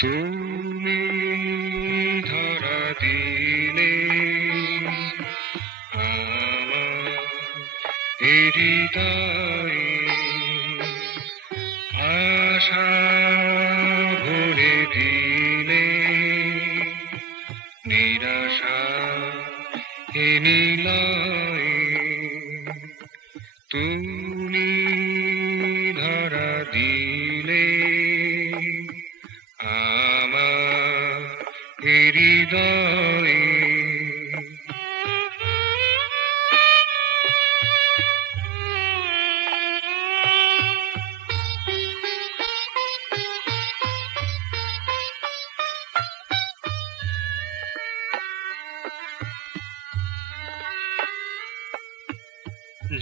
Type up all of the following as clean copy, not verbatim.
তুমি ধরা দিলে আমার হৃদয়ে আশা ভরে দিলে নিরাশা নিলয়ে তুমি ধরা দিলে আমার হৃদয়ে।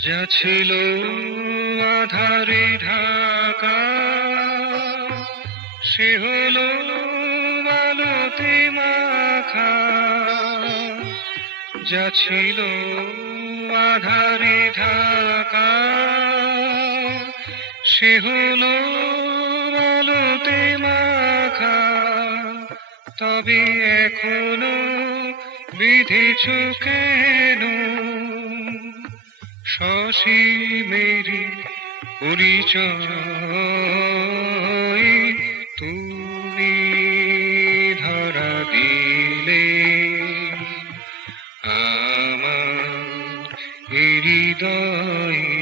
যা ছিল আধারে ঢাকা সে হলো আলোতে মাখা। যা ছিল আধারে ঢাকা সে হলো আলোতে মাখা। তবে এখনো বিঁধেছ কেন সসীমেরই পরিচয়? তুমি ধরা দিলে আমার হৃদয়ে।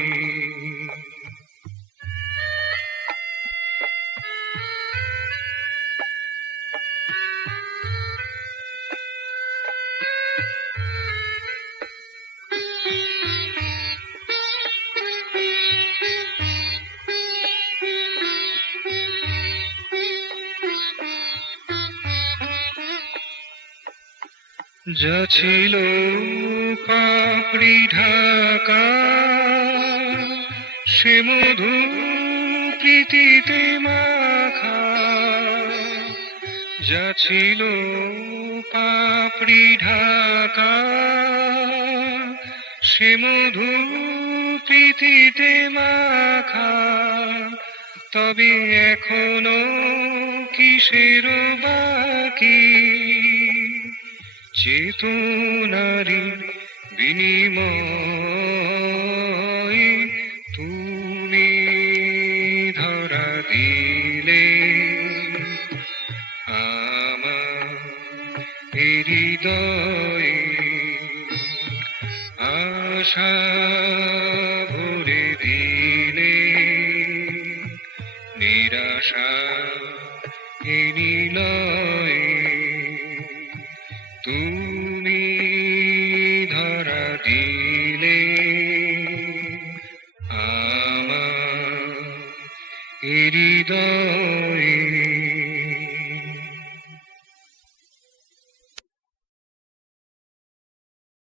যা ছিল পাপড়ি ঢাকা সে মধু প্রীতিতে মাখা। যা ছিল পাপড়ি ঢাকা সে মধু প্রীতিতে মাখা। তবে এখনো কিসের বাকি চেতনারি বিনিময়? তুমি ধরা দিলে আমার হৃদয়ে আশা ভরে দিলে নিরাশা নিলয়ে। তুমি ধরা দিলে আমার হৃদয়ে।